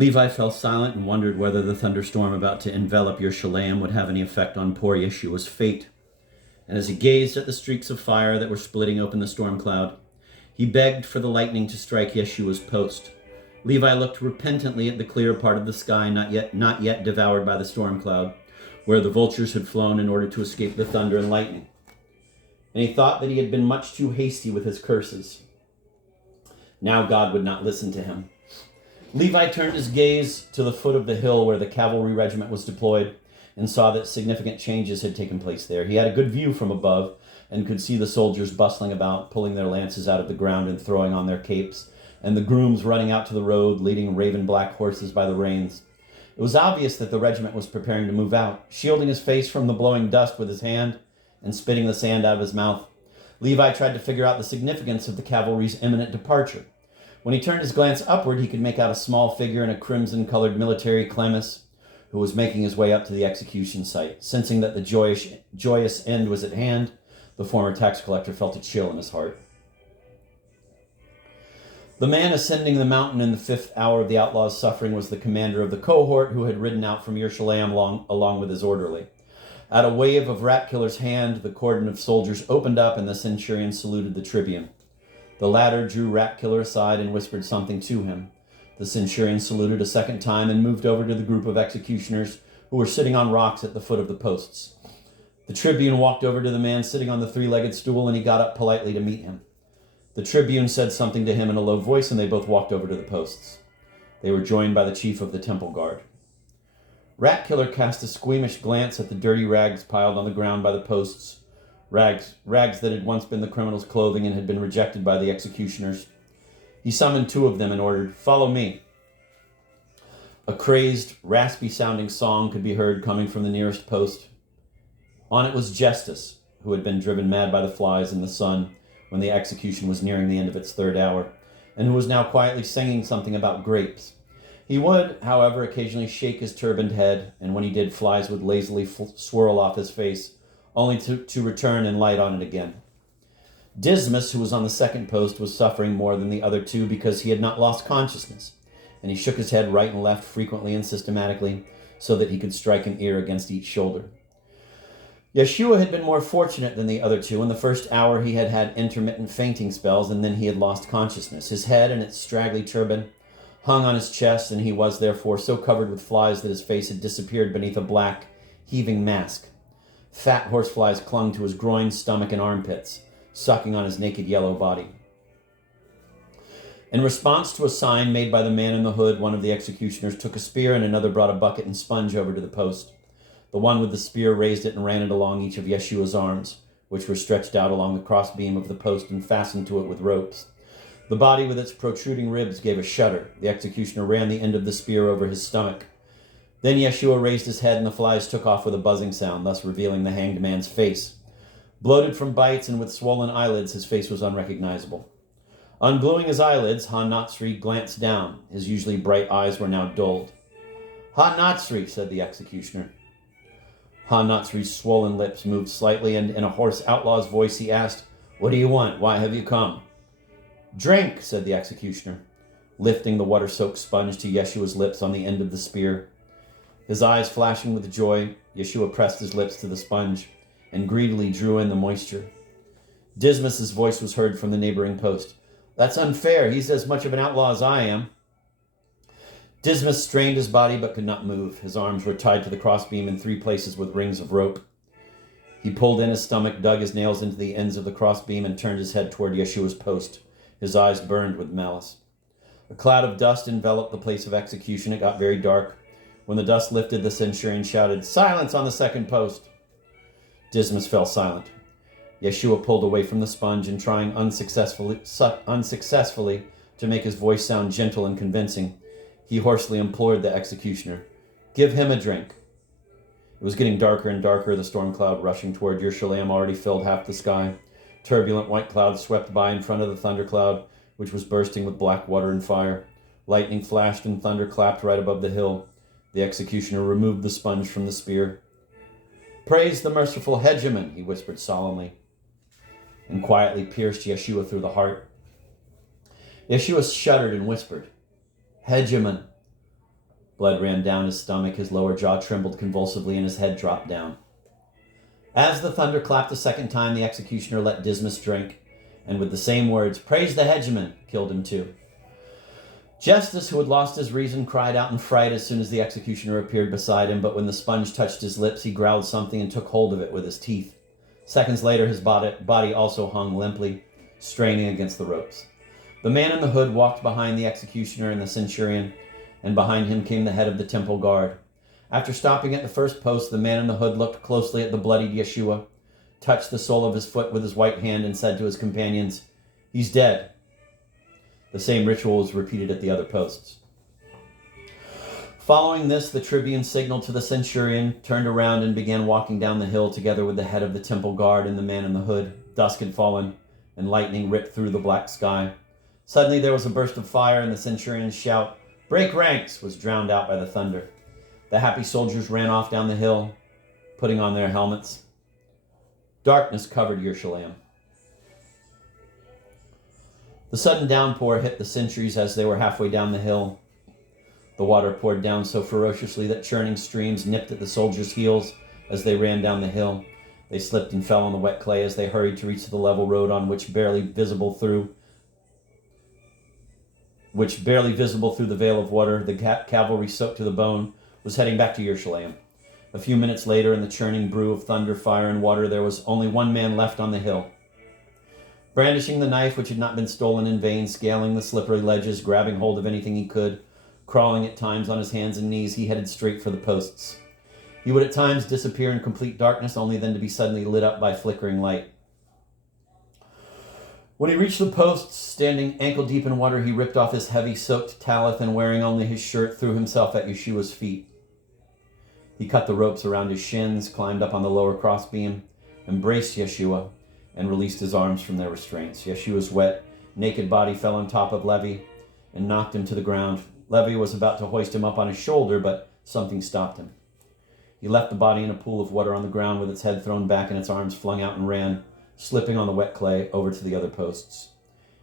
Levi fell silent and wondered whether the thunderstorm about to envelop Yerushalayim would have any effect on poor Yeshua's fate. And as he gazed at the streaks of fire that were splitting open the storm cloud, he begged for the lightning to strike Yeshua's post. Levi looked repentantly at the clear part of the sky not yet devoured by the storm cloud, where the vultures had flown in order to escape the thunder and lightning. And he thought that he had been much too hasty with his curses. Now God would not listen to him. Levi turned his gaze to the foot of the hill where the cavalry regiment was deployed and saw that significant changes had taken place there. He had a good view from above and could see the soldiers bustling about, pulling their lances out of the ground and throwing on their capes, and the grooms running out to the road, leading raven black horses by the reins. It was obvious that the regiment was preparing to move out. Shielding his face from the blowing dust with his hand and spitting the sand out of his mouth, Levi tried to figure out the significance of the cavalry's imminent departure. When he turned his glance upward, he could make out a small figure in a crimson-colored military chlamys who was making his way up to the execution site. Sensing that the joyous end was at hand, the former tax collector felt a chill in his heart. The man ascending the mountain in the 5th hour of the outlaw's suffering was the commander of the cohort who had ridden out from Yerushalayim along with his orderly. At a wave of Rat-Killer's hand, the cordon of soldiers opened up and the centurion saluted the tribune. The latter drew Rat-Killer aside and whispered something to him. The centurion saluted a second time and moved over to the group of executioners who were sitting on rocks at the foot of the posts. The tribune walked over to the man sitting on the 3-legged stool and he got up politely to meet him. The tribune said something to him in a low voice and they both walked over to the posts. They were joined by the chief of the temple guard. Rat-Killer cast a squeamish glance at the dirty rags piled on the ground by the posts. Rags that had once been the criminal's clothing and had been rejected by the executioners. He summoned 2 of them and ordered, "Follow me." A crazed, raspy-sounding song could be heard coming from the nearest post. On it was Justice, who had been driven mad by the flies in the sun when the execution was nearing the end of its 3rd hour, and who was now quietly singing something about grapes. He would, however, occasionally shake his turbaned head, and when he did, flies would lazily swirl off his face, only to return and light on it again. Dismas, who was on the 2nd post, was suffering more than the other 2 because he had not lost consciousness, and he shook his head right and left frequently and systematically so that he could strike an ear against each shoulder. Yeshua had been more fortunate than the other 2. In the 1st hour, he had had intermittent fainting spells, and then he had lost consciousness. His head and its straggly turban hung on his chest, and he was therefore so covered with flies that his face had disappeared beneath a black, heaving mask. Fat horseflies clung to his groin, stomach, and armpits, sucking on his naked yellow body. In response to a sign made by the man in the hood, one of the executioners took a spear and another brought a bucket and sponge over to the post. The one with the spear raised it and ran it along each of Yeshua's arms, which were stretched out along the crossbeam of the post and fastened to it with ropes. The body with its protruding ribs gave a shudder. The executioner ran the end of the spear over his stomach. Then Yeshua raised his head and the flies took off with a buzzing sound, thus revealing the hanged man's face. Bloated from bites and with swollen eyelids, his face was unrecognizable. Ungluing his eyelids, Ha-Natsri glanced down. His usually bright eyes were now dulled. "Ha-Natsri," said the executioner. Ha-Natsri's swollen lips moved slightly, and in a hoarse outlaw's voice he asked, "What do you want? Why have you come?" "Drink," said the executioner, lifting the water-soaked sponge to Yeshua's lips on the end of the spear. His eyes flashing with joy, Yeshua pressed his lips to the sponge and greedily drew in the moisture. Dismas's voice was heard from the neighboring post. "That's unfair. He's as much of an outlaw as I am." Dismas strained his body but could not move. His arms were tied to the crossbeam in 3 places with rings of rope. He pulled in his stomach, dug his nails into the ends of the crossbeam, and turned his head toward Yeshua's post. His eyes burned with malice. A cloud of dust enveloped the place of execution. It got very dark. When the dust lifted, the centurion shouted, "Silence on the 2nd post!" Dismas fell silent. Yeshua pulled away from the sponge and, trying unsuccessfully to make his voice sound gentle and convincing, he hoarsely implored the executioner, "Give him a drink." It was getting darker and darker. The storm cloud rushing toward Yerushalayim already filled half the sky. Turbulent white clouds swept by in front of the thundercloud, which was bursting with black water and fire. Lightning flashed and thunder clapped right above the hill. The executioner removed the sponge from the spear. "Praise the merciful Hegemon," he whispered solemnly, and quietly pierced Yeshua through the heart. Yeshua shuddered and whispered, "Hegemon, Blood ran down his stomach, his lower jaw trembled convulsively, and his head dropped down. As the thunder clapped a second time, the executioner let Dismas drink, and with the same words, "Praise the hegemon," killed him too. Justice, who had lost his reason, cried out in fright as soon as the executioner appeared beside him, but when the sponge touched his lips, he growled something and took hold of it with his teeth. Seconds later, his body also hung limply, straining against the ropes. The man in the hood walked behind the executioner and the centurion, and behind him came the head of the temple guard. After stopping at the first post, the man in the hood looked closely at the bloodied Yeshua, touched the sole of his foot with his white hand, and said to his companions, "He's dead." The same ritual was repeated at the other posts. Following this, the tribune signaled to the centurion, turned around, and began walking down the hill together with the head of the temple guard and the man in the hood. Dusk had fallen, and lightning ripped through the black sky. Suddenly there was a burst of fire, and the centurion's shout, "Break ranks!" was drowned out by the thunder. The happy soldiers ran off down the hill, putting on their helmets. Darkness covered Yerushalayim. The sudden downpour hit the sentries as they were halfway down the hill. The water poured down so ferociously that churning streams nipped at the soldiers' heels as they ran down the hill. They slipped and fell on the wet clay as they hurried to reach the level road on which barely visible through the veil of water, the cavalry soaked to the bone was heading back to Yerushalayim. A few minutes later, in the churning brew of thunder, fire, and water, there was only one man left on the hill. Brandishing the knife which had not been stolen in vain, scaling the slippery ledges, grabbing hold of anything he could, crawling at times on his hands and knees, he headed straight for the posts. He would at times disappear in complete darkness, only then to be suddenly lit up by flickering light. When he reached the posts, standing ankle-deep in water, he ripped off his heavy, soaked talith and, wearing only his shirt, threw himself at Yeshua's feet. He cut the ropes around his shins, climbed up on the lower crossbeam, embraced Yeshua, and released his arms from their restraints. Yeshua's wet, naked body fell on top of Levi and knocked him to the ground. Levi was about to hoist him up on his shoulder, but something stopped him. He left the body in a pool of water on the ground with its head thrown back and its arms flung out and ran, slipping on the wet clay, over to the other posts.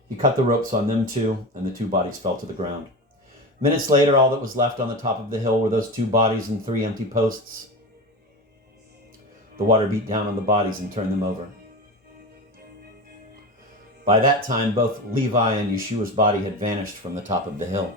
He cut the ropes on them too, and the two bodies fell to the ground. Minutes later, all that was left on the top of the hill were those two bodies and 3 empty posts. The water beat down on the bodies and turned them over. By that time, both Levi and Yeshua's body had vanished from the top of the hill.